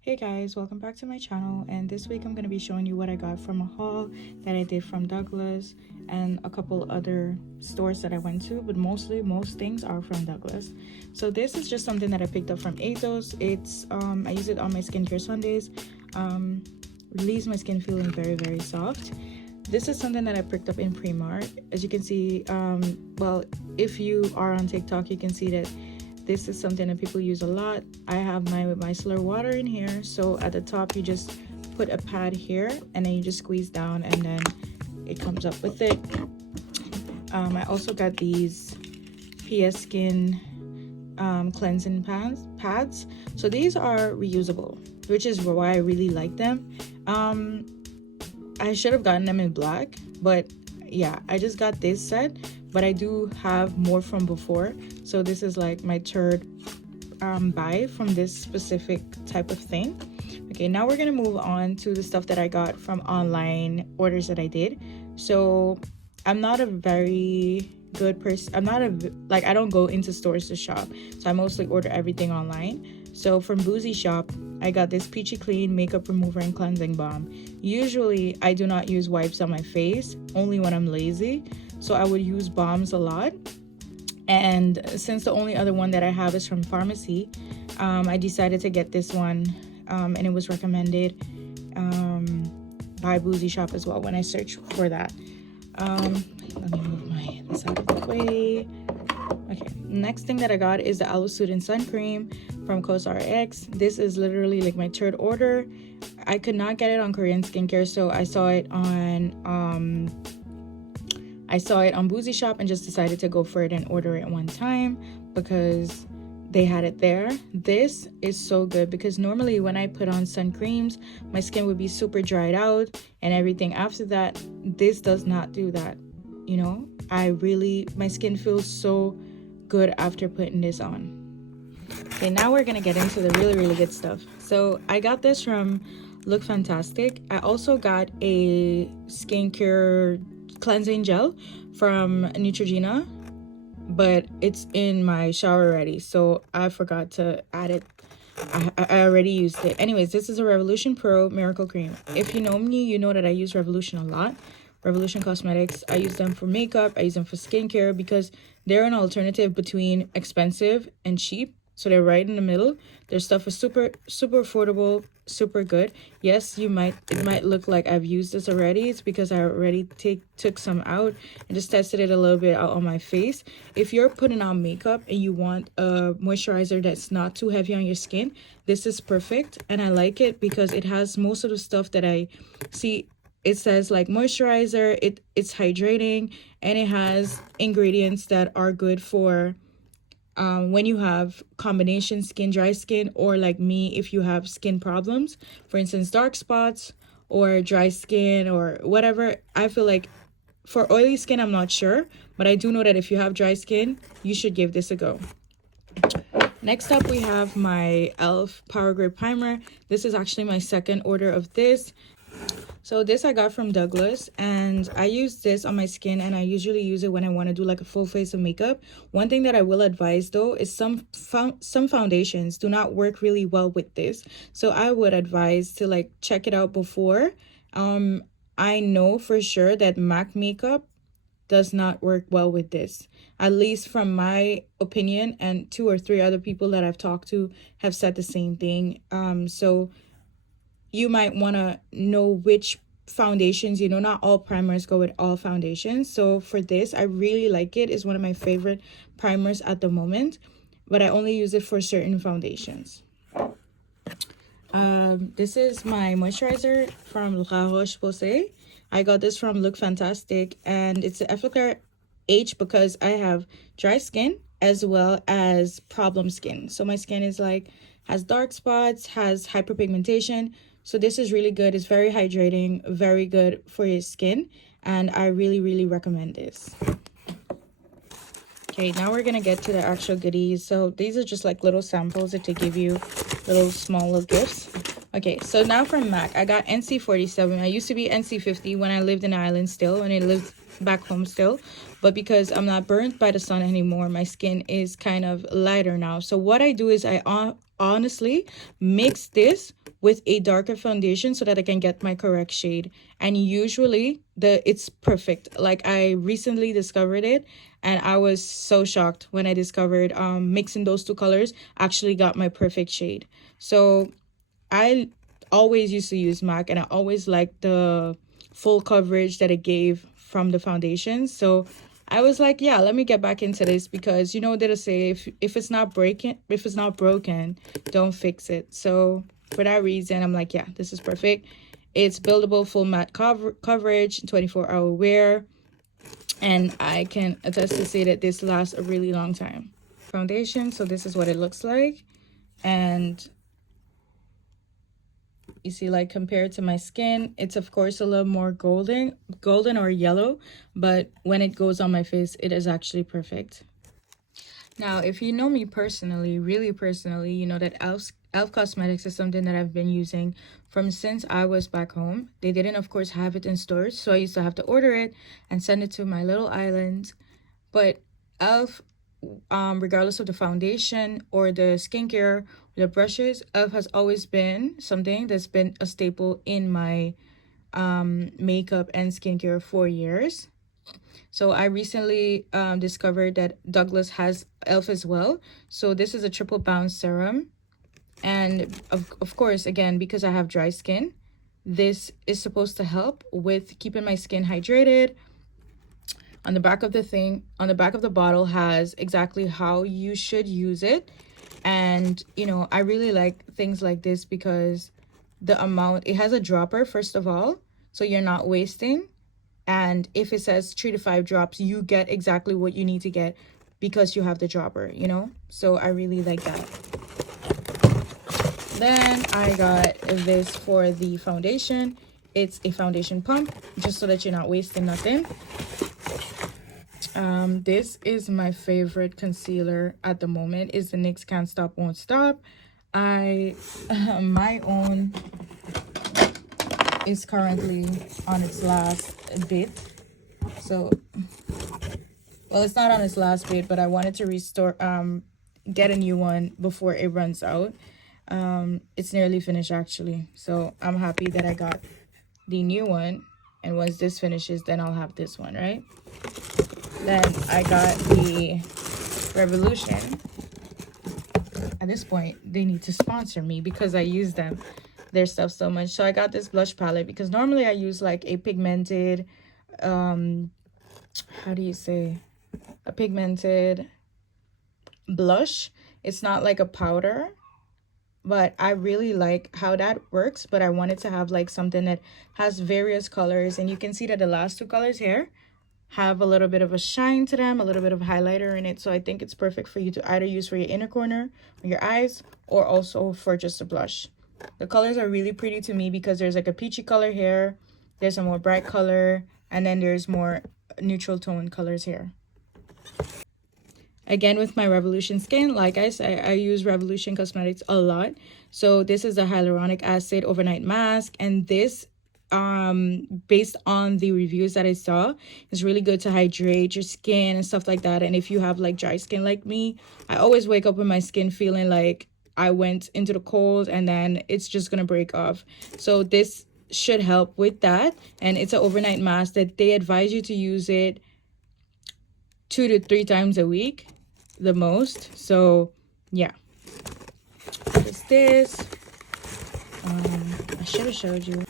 Hey guys, welcome back to my channel, and this week I'm going to be showing you what I got from a haul that I did from Douglas and a couple other stores that I went to, but mostly most things are from Douglas. So this is just something that I picked up from Atos. It's I use it on my skincare Sundays. Leaves my skin feeling very soft. This is something that I picked up in Primark. As you can see, well, if you are on TikTok, you can see that this is something that people use a lot. I have my micellar water in here, so at the top you just put a pad here and then you just squeeze down and then it comes up with it. I also got these PS Skin cleansing pads. So these are reusable, which is why I really like them. I should have gotten them in black, but yeah, I just got this set, but I do have more from before. So this is like my third buy from this specific type of thing. Okay, now we're gonna move on to the stuff that I got from online orders that I did. So I'm not a very good person. I don't go into stores to shop, so I mostly order everything online. So from Boozyshop, I got this Peachy Clean makeup remover and cleansing balm. Usually I do not use wipes on my face, only when I'm lazy, so I would use balms a lot. And since the only other one that I have is from pharmacy, I decided to get this one, and it was recommended by Boozyshop as well when I searched for that. Let me move this out of the way. Okay, next thing that I got is the Aloe Soothing Sun Cream from CosRX. This is literally like my third order. I could not get it on Korean Skincare, so I saw it on Boozyshop and just decided to go for it and order it one time because they had it there. This is so good because normally when I put on sun creams, my skin would be super dried out and everything after that. This does not do that, you know. My skin feels so good after putting this on. Okay, now we're gonna get into the really good stuff. So I got this from Look Fantastic. I also got a skincare cleansing gel from Neutrogena, but it's in my shower already, so I forgot to add it. I already used it. Anyways, this is a Revolution Pro Miracle Cream. If you know me, you know that I use Revolution a lot. Revolution Cosmetics. I use them for makeup. I use them for skincare because they're an alternative between expensive and cheap. So they're right in the middle. Their stuff is super affordable, super good. Yes, it might look like I've used this already. It's because I already took some out and just tested it a little bit out on my face. If you're putting on makeup and you want a moisturizer that's not too heavy on your skin, this is perfect. And I like it because it has most of the stuff that I see. It says like moisturizer, it's hydrating, and it has ingredients that are good for when you have combination skin, dry skin, or like me, if you have skin problems, for instance, dark spots or dry skin or whatever. I feel like for oily skin, I'm not sure, but I do know that if you have dry skin, you should give this a go. Next up, we have my e.l.f. Power Grip Primer. This is actually my second order of this. So this I got from Douglas, and I use this on my skin, and I usually use it when I want to do like a full face of makeup. One thing that I will advise though is some foundations do not work really well with this, so I would advise to like check it out before. I know for sure that MAC makeup does not work well with this, at least from my opinion, and 2 or 3 other people that I've talked to have said the same thing. So you might want to know which foundations, you know, not all primers go with all foundations. So for this, I really like it. It's one of my favorite primers at the moment, but I only use it for certain foundations. This is my moisturizer from La Roche-Posay. I got this from Look Fantastic, and it's the Effaclar H because I have dry skin as well as problem skin. So my skin is like has dark spots, has hyperpigmentation. So this is really good. It's very hydrating, very good for your skin, and I really recommend this. Okay, now we're gonna get to the actual goodies. So these are just like little samples that they give you, little gifts. Okay, so now from MAC, I got NC47. I used to be NC50 when I lived in Ireland still, and back home still, but because I'm not burnt by the sun anymore, my skin is kind of lighter now. So what I do is I honestly mix this with a darker foundation so that I can get my correct shade. And usually it's perfect. Like, I recently discovered it and I was so shocked when I discovered mixing those two colors actually got my perfect shade. So I always used to use MAC, and I always liked the full coverage that it gave from the foundation. So I was like, yeah, let me get back into this, because you know they say if it's not broken, don't fix it. So for that reason, I'm like, yeah, this is perfect. It's buildable, full matte coverage, 24-hour wear, and I can attest to say that this lasts a really long time. Foundation, so this is what it looks like. And you see, like, compared to my skin, it's of course a little more golden or yellow, but when it goes on my face, it is actually perfect. Now, if you know me personally, really personally, you know that elf Cosmetics is something that I've been using from since I was back home. They didn't, of course, have it in stores, so I used to have to order it and send it to my little island. But elf, regardless of the foundation or the skincare, the brushes, elf has always been something that's been a staple in my makeup and skincare for years. So I recently discovered that Douglas has elf as well. So this is a triple bounce serum, and of course, again, because I have dry skin, this is supposed to help with keeping my skin hydrated. On the back of the bottle has exactly how you should use it. And you know, I really like things like this because it has a dropper, first of all, so you're not wasting. And if it says 3 to 5 drops, you get exactly what you need to get because you have the dropper, you know. So I really like that. Then I got this for the foundation. It's a foundation pump, just so that you're not wasting nothing. This is my favorite concealer at the moment. Is the NYX Can't Stop Won't Stop. My own is currently on its last bit. So, well, it's not on its last bit, but I wanted to get a new one before it runs out. It's nearly finished actually. So I'm happy that I got the new one. And once this finishes, then I'll have this one, right? Then I got the Revolution. At this point, they need to sponsor me because I use their stuff so much. So I got this blush palette because normally I use like a pigmented, how do you say, a pigmented blush. It's not like a powder, but I really like how that works. But I wanted to have like something that has various colors, and you can see that the last two colors here have a little bit of a shine to them, a little bit of highlighter in it. So I think it's perfect for you to either use for your inner corner or your eyes, or also for just a blush. The colors are really pretty to me because there's like a peachy color here, there's a more bright color, and then there's more neutral tone colors here. Again, with my Revolution skin, like I said, I use Revolution Cosmetics a lot. So this is a hyaluronic acid overnight mask, and this based on the reviews that I saw, it's really good to hydrate your skin and stuff like that. And if you have like dry skin like me, I always wake up with my skin feeling like I went into the cold and then it's just gonna break off. So this should help with that. And it's an overnight mask that they advise you to use it 2 to 3 times a week the most. So yeah, it's this. I should have showed you.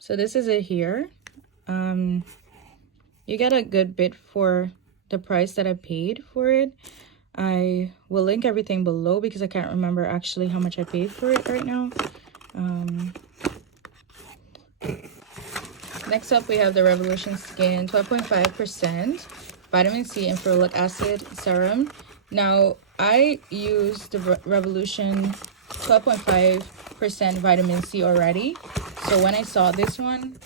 So this is it here. You get a good bit for the price that I paid for it. I will link everything below because I can't remember actually how much I paid for it right now. Next up, we have the Revolution Skin 12.5% vitamin C and ferulic acid serum. Now, I use the Revolution 12.5% vitamin C already. So when I saw this one,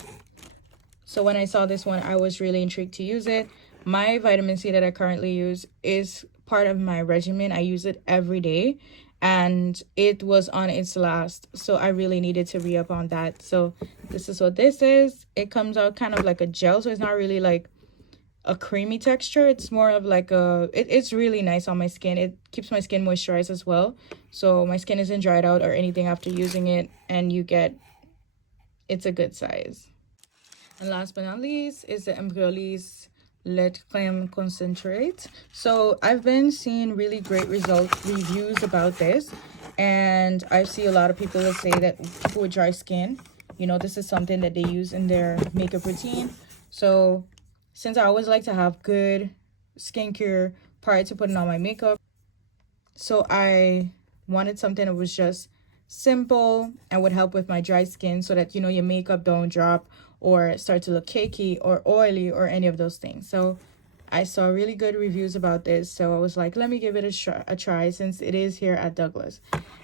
I was really intrigued to use it. My vitamin C that I currently use is part of my regimen. I use it every day. and it was on its last, so I really needed to re-up on that. So this is what this is. It comes out kind of like a gel, so it's not really like a creamy texture. It's more of like it's really nice on my skin. It keeps my skin moisturized as well, so my skin isn't dried out or anything after using it, and it's a good size. And last but not least is the Embryolisse Lait Crème Concentrate. So I've been seeing really great reviews about this, and I see a lot of people that say that for dry skin, you know, this is something that they use in their makeup routine. So since I always like to have good skincare prior to putting on my makeup, so I wanted something that was just simple and would help with my dry skin, so that, you know, your makeup don't drop or start to look cakey or oily or any of those things. So I saw really good reviews about this, so I was like, let me give it a try since it is here at Douglas.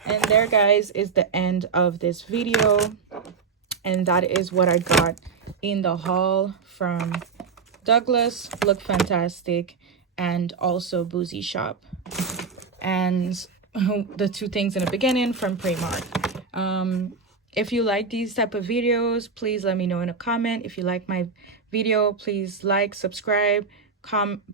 And there, guys, is the end of this video, and that is what I got in the haul from Douglas. Look fantastic. And also Boozyshop, and the two things in the beginning from Primark. If you like these type of videos, please let me know in a comment. If you like my video, please like, subscribe,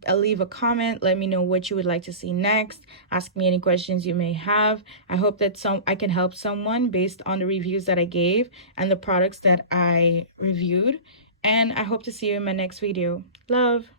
leave a comment. Let me know what you would like to see next. Ask me any questions you may have. I hope that I can help someone based on the reviews that I gave and the products that I reviewed. And I hope to see you in my next video. Love.